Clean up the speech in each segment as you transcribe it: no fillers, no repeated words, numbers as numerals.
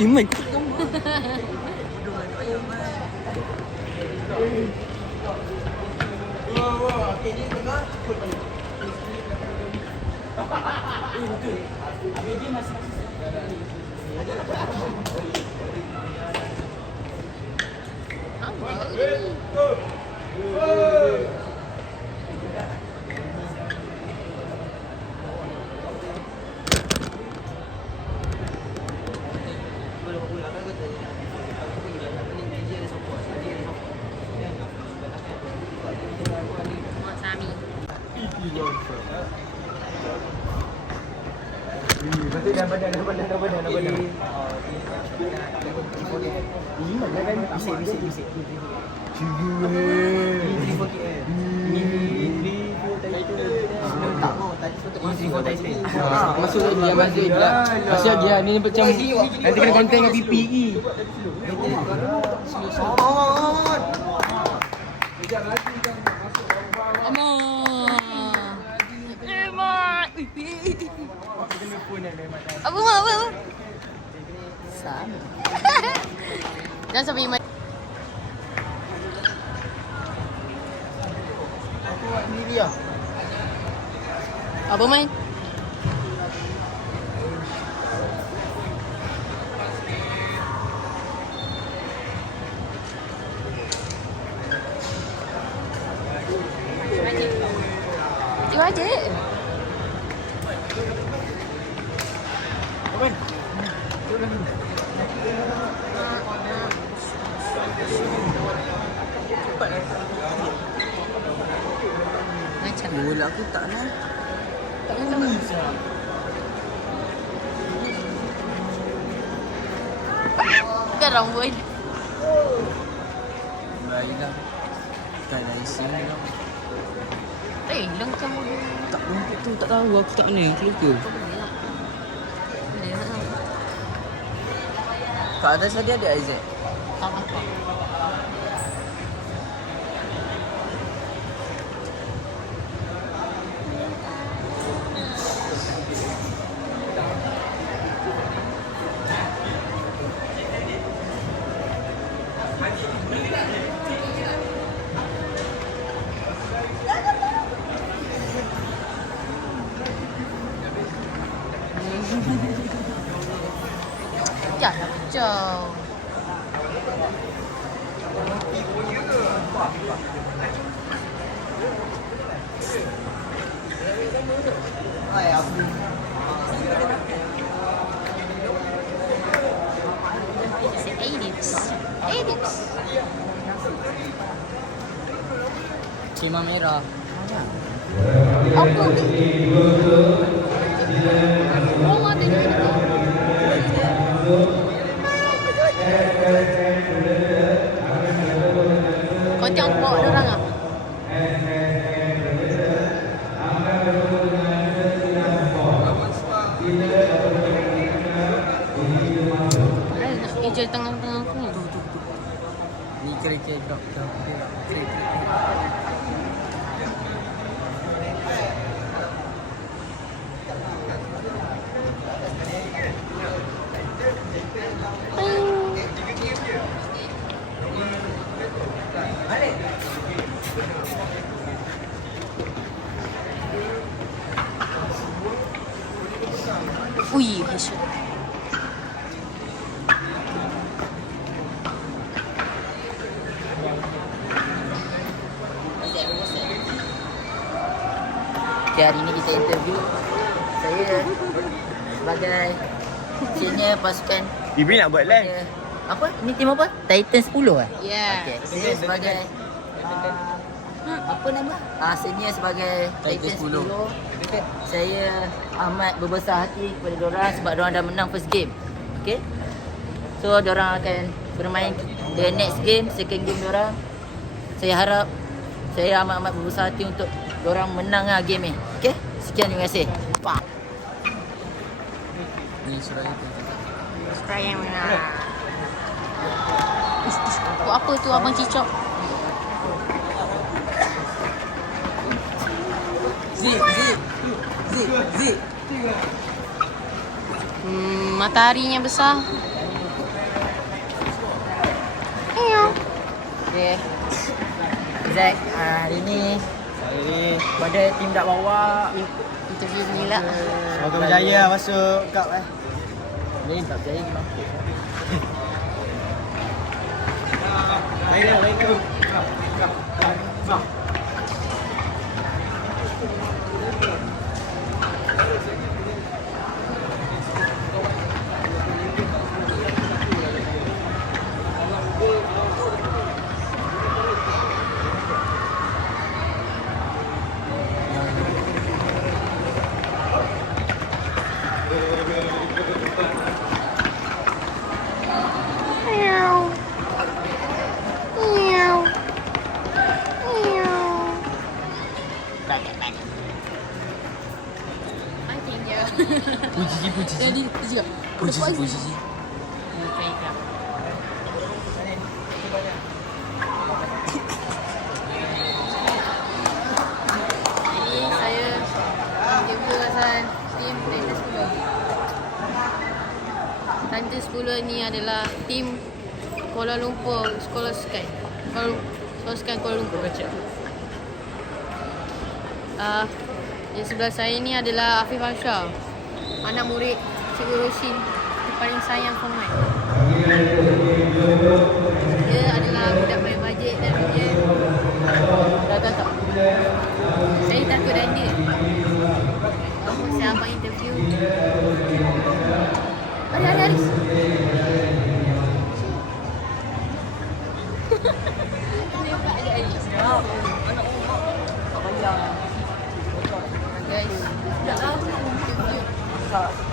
Iman. Masuk dia ni macam nanti kena konten dengan pipi lagi. Apa mak apa? Sama. Jangan sampai Iman. Aku buat sendiri lah. Apa main? Tengok aja. Macam Bola aku tak nak. tak nak. Garang boy. Baiklah. Tak ada isi lah. Hilang kamu dulu. Tak rumput tu tak tahu aku tak ni. Aku lupa. Kat atas tadi ada Isaac. Tak apa. Jangan jauh. Edips. Cima merah. Apa tu? Oh, ada ni. Kau tengok bawa orang ah. Hijau tengah-tengah tu. Ni kereta drop. Ui, headshot. Okay, hari ni kita interview saya sebagai senior pasukan. Bibi nak buat live. Apa? Ni tim apa? Titan 10 ah? Yeah. Okay, saya sebagai apa nama? Senior sebagai Titan 10. Saya amat berbesar hati kepada diorang sebab diorang dah menang first game. Okay? So diorang akan bermain the next game, second game diorang. Saya harap saya amat-amat berbesar hati untuk diorang menang lah game ni. Okay? Sekian, terima kasih. Pak. Ni surat itu. Spray yang mana? Buat apa tu abang cicok? Zik. Mataharinya besar. Okay. Zack, hari ni pada tim dak bawa Interview ni lah. Semoga berjaya lah masuk cup ni tak percaya gimana. Assalamualaikum. I think dia. Puji. Jadi dia cakap. Puji. Jadi saya interview pasal tim Titan 10. Titan 10 ni adalah tim Kuala Lumpur Sekolah Sky. Sekolah Sky Kuala Lumpur. Di sebelah saya ni adalah Afif Hasyah, anak murid Cikgu Rosin, yang paling sayang Format. Dia adalah budak main bajet dan dia tak. Saya takut dan dia. Saya abang interview. Hari. Nampak ada Aris. Guys,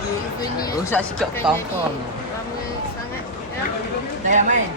interview ni Rosak sikap akan tampang. jadi lama sangat ya. Dah main.